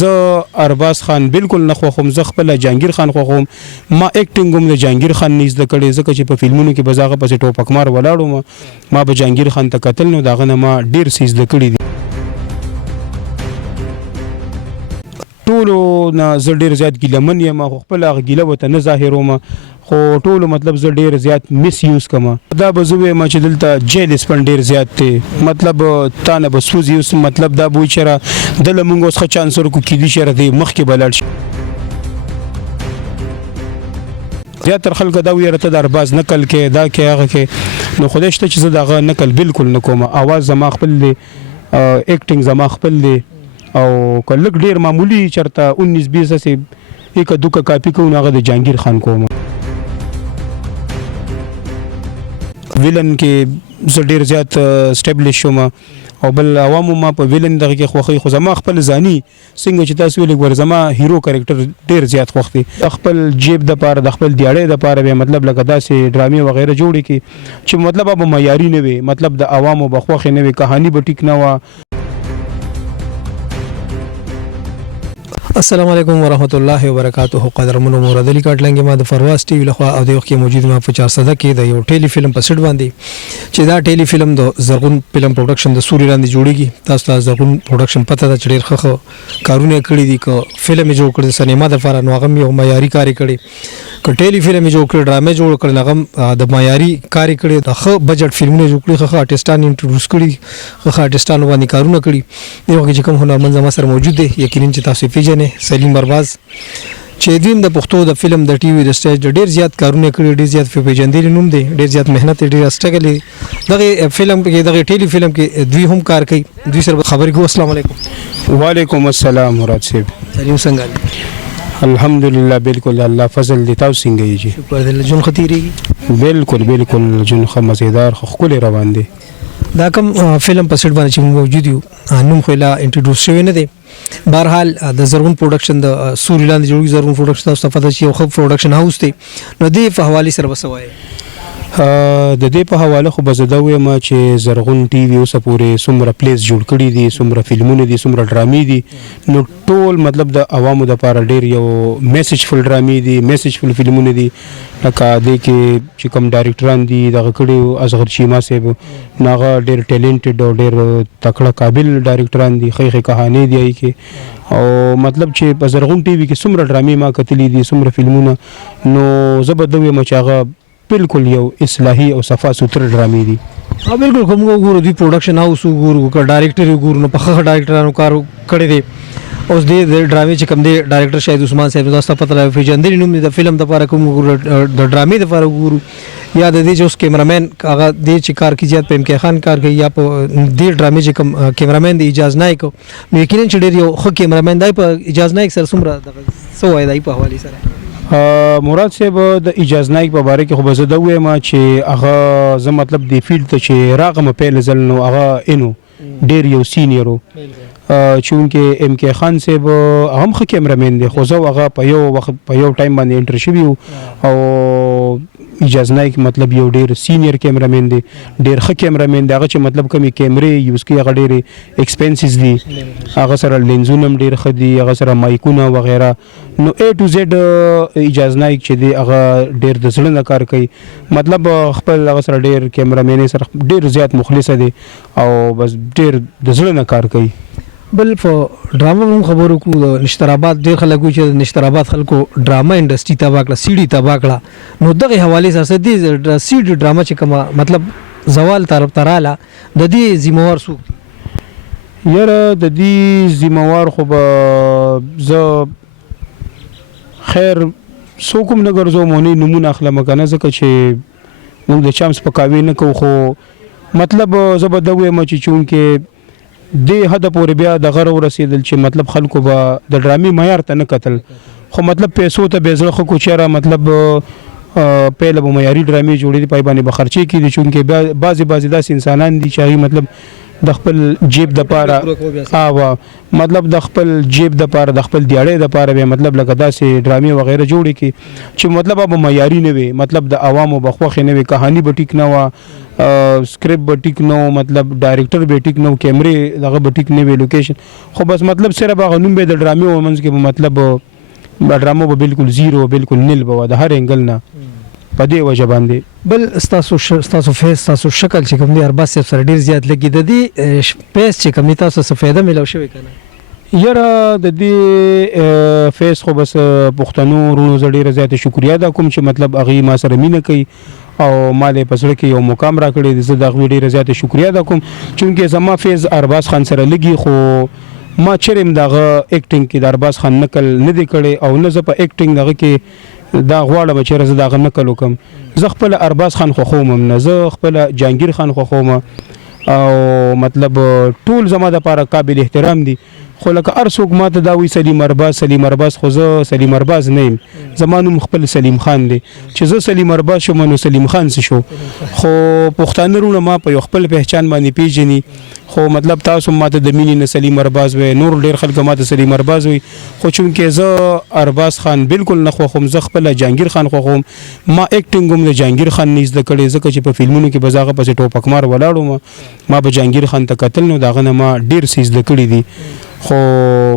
زه ارباز خان بالکل نه خوښوم، زه خپله جهانګیر خان خوښوم. ما اکټینګ هم د جهانګیر خان نه زده کړې، ځکه چې په فلمونو کې به زه هغه پسې ټوپکمار ولاړ وم، ما به جهانګیر خان ته کتل، نو د هغه نه ما ډېر څه زده کړي دي. ټولو نه زه ډېر زیات ګیلهمن یم، خو خپله هغه ګیله ورته نه ظاهروم، خو ټولو مطلب زه ډېر زیات مس یوز کوم. دا به زه وایم چې دلته جیل سپنډ ډېر زیات دی، مطلب تا نه به سوځي اوس، مطلب دا به وایي چې دله مونږ اوس ښه چانس ورکړو، کیدای شي دی مخکې به لاړ شي. زیاتره خلکو دا وایي ته د ارباز نقل کې دا کې هغه کې، نو خدای شته چې زه د هغه نقل بالکل نه کوم. اواز زما خپل دی، اکټینګ زما خپل دی، او که لږ ډېر معمولي چېرته 19-20 هسې ایکه دوکه کاپي کوو نو هغه د جهانګیر خان کوم. ویلن کې زه ډېر زیات اسټیبلش شوم، او بل عوامو ما په ویلن دغه کې خوښوي، خو زما خپل ځاني څنګه چې تاسو ویلې ګوره زما هیرو کرکټر ډېر زیات خوښ دی. د خپل جیب دپاره د خپل دیاړۍ دپاره به مطلب لکه داسې ډرامې وغیره جوړې کړي چې مطلب به معیاري نه وي، مطلب د عوامو به خوښې نه وي، کهاني به ټیک نه وه. السلام علیکم ورحمۃ اللہ وبرکاتہ. قدرمنو مراد علی کاټلنګ ما د فرواز ټي وی لخوا او د وخت کې موجود ما په 400 کې د یو ټیلی فلم په سټ باندې چې دا ټیلی فلم د زرغون فلم پروډکشن د سوري لاندې جوړیږي. تاسو ته زرغون پروډکشن پته ده چې ډېر ښه کارونه کړی دي، که فلم جوړ کړی سینما د لپاره نو هغه یو معیاري کار کړی، که ټیلی فلم جوړ کړی ډرامه جوړ کړی هغه د معیاري کار کړی، د ښه بجټ فلمونه جوړ کړی، ښه آرټستان انټروډوس کړي، ښه آرټستانو باندې کارونه کړي. دی وخت چې کوم هنرمند زما سره موجود دی، یقینا چې تاسو پیژنئ، سلیم ارباز چې دیم د پښتو د فلم د ټي وي د سټیج ډېر زیات کارونه کړي، ډېر زیات پیژندل نوم دی، ډېر زیات مهنت، ډېر سټرګل دی. دغه فلم کې دغه ټیلی فلم کې دوی هم کار کوي، دوی سره خبرې کوو. السلام علیکم. وعلیکم السلام مراد صاحب. سلیم څنګه؟ الحمدلله بالکل الله فضل دی. تاسو څنګه یې؟ شکر دی. جون خطیریږي؟ بالکل بالکل جون ښه مزیدار ښه ښکلی روان دی. دا کوم فلم په سټ باندې چې موجود یو نوم خو لا انټروډوس شوی نه دی. بهرحال د زرغون پروډکشن د سوري لاندې جوړیږي. زرغون پروډکشن تاسو ته پته چې یو ښه پروډکشن هاوس دی، نو دې په حوالې سره به څه وایې؟ د دې په حواله خو به زه دا وایم چې زرغون ټي وي اوسه پورې څومره پلیس جوړ کړي دي، څومره فلمونه دي، څومره ډرامې دي، نو ټول مطلب د عوامو دپاره ډېر یو میسیجفل ډرامې دي، میسیجفل فلمونه دي. لکه دې کې چې کوم ډایرکټران دي دغه کړي اصغر چیما صاحب، نو هغه ډېر ټیلنټډ او ډېر تکړه قابل ډایرکټران دي، ښې ښې کهانۍ دي هغې کې. او مطلب چې په زرغون ټي وي کې څومره ډرامې ما کتلي دي، څومره فلمونه، نو زه به دا وایم چې هغه بالکل یو اصلاحي او صفا سوتره ډرامې دي. بالکل کوم وګورو دوی پروډکشن هاوس وګورو، که ډایرکټر وګورو نو په ښه ډایرکټرانو کار کړی دی. اوس دې ډرامې چې کوم دی ډایرکټر شاهد عثمان صاحب تاسو ته پته لري پیژندلی نوم دی، د فلم دپاره کوم وګورو، د ډرامې دپاره وګورو، یا د دې چې اوس کیمرامین هغه دی چې کار کوي زیات په MK خان کار کوي، یا په دې ډرامې چې کوم کیمرامین دی اجاز نایک، نو یقینا چې ډېر یو ښه کیمرامین دی. په اجاز نایک سره څومره څه وایي دی په حوالې سره؟ مراد صاحب د اجاز نایک په باره کې خو به زه دا ووایم چې هغه زه مطلب دې فیلډ ته چې راغلم پیل ځل، نو هغه اینو ډېر یو سینیر و، چونکې MK خان صاحب هغه هم ښه کیمرامین دی، خو زه هغه په یو وخت په یو ټایم باندې انټر شوي وو، او اجاز نایک مطلب یو ډېر سینیر کیمرامین دی، ډېر ښه کیمرامین دی. هغه چې مطلب کومې کیمرې یوز کوي هغه ډېرې ایکسپینسیز دي، هغه سره لینزونه هم ډېر ښه دي، هغه سره مایکونه وغیره، نو A to Z اجاز نایک چې دی هغه ډېر د زړه نه کار کوي، مطلب خپل هغه سره ډېر کیمرامین سره ډېر زیات مخلصه دی، او بس ډېر د زړه نه کار کوي. بل په ډرامه هم خبرو کو، د نشتر آباد ډېر خلک وایي چې د نشتر آباد خلکو ډرامه انډسټري تباه کړه، سیډي تباه کړه، نو دغه حوالې سره دې سیډي ډرامه چې کومه مطلب زوال طرف ته راله، د دې ذمہوار څوک دي؟ یاره د دې ذمہوار خو به زه خیر څوک هم نه ګرځوم او نه نومونه اخلم، که نه ځکه چې موږ د چا هم سپکاوی نه کوو، خو مطلب زه به دا وایم چې چونکې دې حده پورې بیا دغه ورسېدل چې مطلب خلکو به د ډرامې معیار ته نه کتل، خو مطلب پیسو ته به یې زړه ښه کړو چې یاره مطلب پهله به معیاري ډرامې جوړې دي پای باندې به خرچې کېدي چونکې بعضې داسې انسانان دي چې هغوی مطلب د خپل جیب د پاره مطلب د خپل جیب د پاره د خپل دیاړې د پاره به مطلب لکه داسې ډرامې وغیره جوړې کی چې مطلب به معیاري نه وي مطلب د عوامو بخوخه نه وي کہانی به ټیک نه و سکرپټ به ټیک نه مطلب ډایرکټر به ټیک نه کیمرې دغه به ټیک نه وي لوکیشن خو بس مطلب صرف هغه نوم به د ډرامې ومنځ کې مطلب ډرامو به بالکل زیرو بالکل نل به د هر انګل نه په دې وجه باندې بل تاسو فیس تاسو شکل چې کوم دی ارباز صاحب سره ډیر زیات لګي د دې فیس چې کوم تاسو څه فائدہ ملو شوی کنه یاره د دې فیس خو بس پښتنو رونو زړه ډیره زیاته شکریا ادا کوم چې مطلب هغه ما سره مینه کوي او مالې پسړه کې یو مقام را کړی د دغه ډیره زیاته شکریا ادا کوم چونکه زما فیس ارباز خان سره لګي خو ما چرېم دغه اکټینګ کې د ارباز خان نقل نه دی کړی او نه زه په اکټینګ دغه کې دا غواړم چې زه دغه نقل وکم زه خپل ارباز خان خوښوم نه زه خپل جهانگیر خان خوښوم او مطلب ټول زما د لپاره قابل احترام دي خو لکه هر څوک ماته دا وایي سلیم ارباز خو زه سلیم ارباز نه یم زما نوم خپل سلیم خان دی چې زه سلیم ارباز شوم نو سلیم خان څه شو خو پښتانه رونه ما په یو خپل پہچان باندې پیژني خو مطلب تاسو ماته د مینې نه سلیم ارباز وای نور ډیر خلک ماته سلیم ارباز وای خو چونکه زه ارباز خان بالکل نه خوښوم زه خپل جهانگیر خان خوښوم ما اکټینګ هم د جهانگیر خان نه زده کړې ځکه چې په فلمونو کې بزاغه پسې ټوپک مار ولاړو ما به جهانگیر خان ته قتل نو داغه نه ما ډیر سیز زده کړې دي خو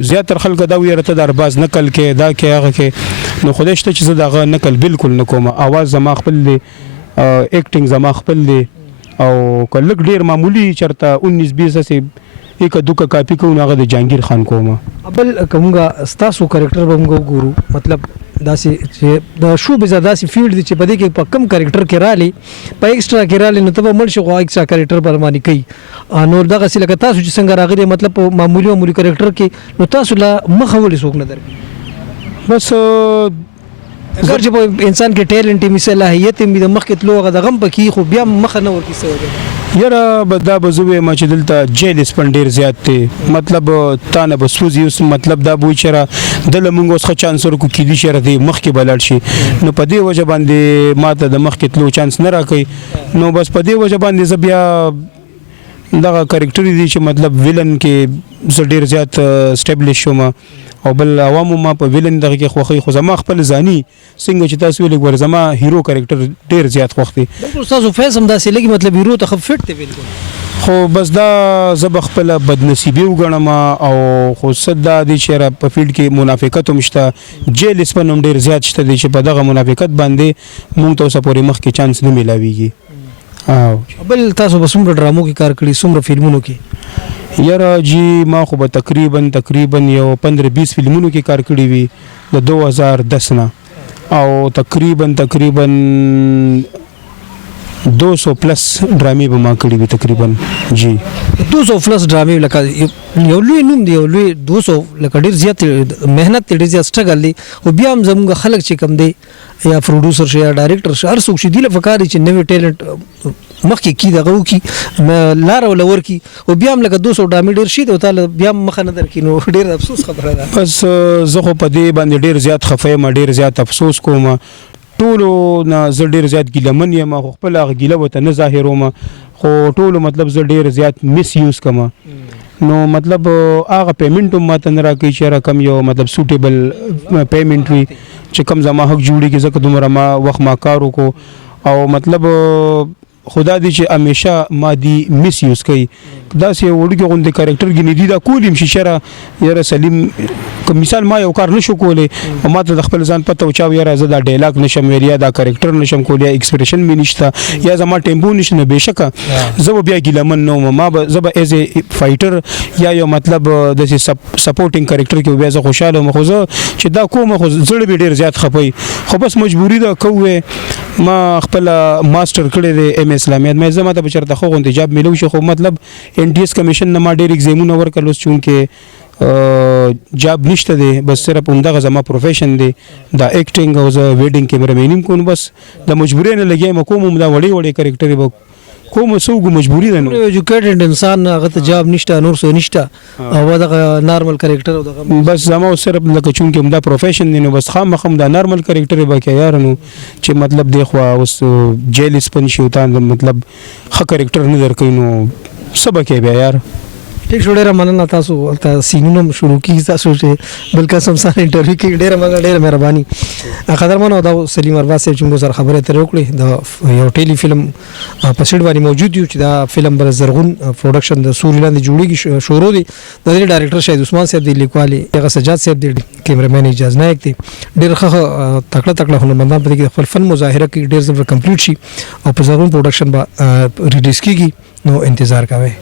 زیاتره خلک دا ویره ته د ارباز نقل کې دا کې هغه کې نو خدای شته چې زه دغه نقل بالکل نه کوم اواز زما خپل دی اکټینګ زما خپل دی او کله ډیر معمولی چرته 19 20 سه یک دوکه کاپی کوم هغه د جهانگیر خان کوم بل کومه ستاسو کریکټر به موږ ګورو مطلب داسې چې د شو به داسې فیلډ دي چې په دې کې په کم کریکټر کې رالي په ایکسترا کې رالي نو ته به مړ شي خو ایکسترا کریکټر پر باندې کوي نو دغه څه لکه تاسو چې څنګه راغلي مطلب په معمولی کریکټر کې نو تاسو لا مخه ولې څوک نه درکړي بس اگر چې په انسان کې ټیلنټ می صلاحیت می د مخ کې تلو غو د غم پکې خو بیا مخه نه ورکی سوي یاره بدا بزوې ما چې دلته جیل سپن ډیر زیات دی مطلب تانه بسوزي اوس مطلب دا بوي چېره د لمونګ اوس خ چانس ورکو کې دي چېره دی مخ کې بلل شي نو په دې وجه باندې ماته د مخ کې تلو چانس نه راکې نو بس په دې وجه باندې ز بیا دغه کریکټر دي چې مطلب ویلن کې ز ډیر زیات اسټابلیش شوم او بل عوامو ما په ویلن دغه کې خوخي خو زما خپل ځاني څنګه چې تاسو ویل ګور زما هیرو کریکټر ډیر زیات خوختي بالکل تاسو فیس هم داسې لګي مطلب هیرو ته خفټ دی بالکل خو بس دا زب خپل بدنصیبي وګڼم او خو صد دا دي چې په فیلډ کې منافقت هم شته جیل سپنم ډیر زیات شته دي چې په دغه منافقت باندې مونږ ته سپوري مخ کې چانس نه ملاويږي بل تاسو به څومره ډرامو کې کار کړی څومره فلمونو کې یاره جی ما خو به تقریبا یو 15-20 فلمونو کې کار کړی وي د 2010 نه او تقریبا 200 پلس ډرامې به ما کړی وي تقریبا جی 200 پلس ډرامې لکه یو لوی نوم دی یو لوی 200 لکه ډیر زیات مهنت ډیر زیات سټرګل دی او بیا هم زموږ خلک چې کم دی یا پروډوسر شي یا ډایرکټر شي هر څوک چې دی لپاره کاری چې نوې ټیلنټ مخکې کی دغه کی لار ولور کی او بیا هم لکه 200 ډرامې ډیر شي ته تعالی بیا مخه نه درکې نو ډیر افسوس خبره ده بس زه خو په دې باندې ډیر زیات خفه یم ډیر زیات افسوس کوم ټولو نه زه ډیر زیات ګیلمن یم خو خپل هغه ګیله وته نه ظاهروم خو ټولو مطلب زه ډیر زیات میس یوز کوم نو مطلب هغه پیمنټ هم ماته نه راکوي چې رقم یو مطلب سوټیبل پیمنټ وي چې کم زما حق جوړیږي ځکه دومره ما وخت ما کار وکړو او مطلب خدا دې چې همیشه مادي میس یوز کوي دا سه وړوکی غونډه کریکټر غنی دي دا کولم شي شره یاره سلیم کوم مثال ما یو کار نشو کولای او ما ته د خپل ځان پته او چا یاره زه دا ډایلاګ نشم ویریا دا کریکټر نشم کولای ایکسپریشن می نشته یا زما ټیمپو نشنه بهشکه زه بیا ګیلمن نو ما زه به ایز ا فایټر یا یو مطلب د سپورټینګ کریکټر کې بیا زه خوشاله مخ زه چې دا کوم خو زړه به ډیر زیات خپي خو بس مجبوری ده کوه ما خپل ماستر کړی دی ام اسلامیت مې زما ته بچرته خو غونډه جاب ملو شي خو مطلب ان ډي اس کمیشن نه ما ډیر ایگزامونه ورکړل اوس چونکه جاب نشته دی بس صرف همدغه زما پروفیشن دی دا اکټینګ او زه ویډینګ کیمرامینیم کوم بس د مجبورۍ نه لګیم کوم دا وړي کریکټر به کوم سوګو مجبوری ده نو ایجوکیټډ انسان هغه ته جاب نشته نور څه نشته او دا نارمل کریکټر او دغه بس زما صرف لکه چون کې دا پروفیشن دی نو بس خام دا نارمل کریکټر به کې یار نو چې مطلب دی خو اوس جیل سپن شي تا مطلب ښه کریکټر نه درکې نو سبا کې بیا یار ټیک شو ډیره مننه تاسو ته سینونو شروع کیږي تاسو چې بل قسم سره انټرویو کې ډیره مننه ډیره مهرباني قدرمنو دا سلیم ارواز صاحب چې موږ سره خبرې ترې وکړې د یو ټیلی فلم په سیټ باندې موجود یو چې دا فلم بر زرغون پروډکشن د سوري لاندې جوړیږي شروع دی د دې ډایرکټر شاهد عثمان صاحب دی لیکوالي هغه سجاد صاحب دی کیمرامین اجاز نایک دی ډیر ښه تکړه هنرمندان په دې خپل فن مظاهره کوي ډیر زبر کمپلیټ شي او په زرغون پروډکشن با ریلیز کیږي نو انتظار کوئ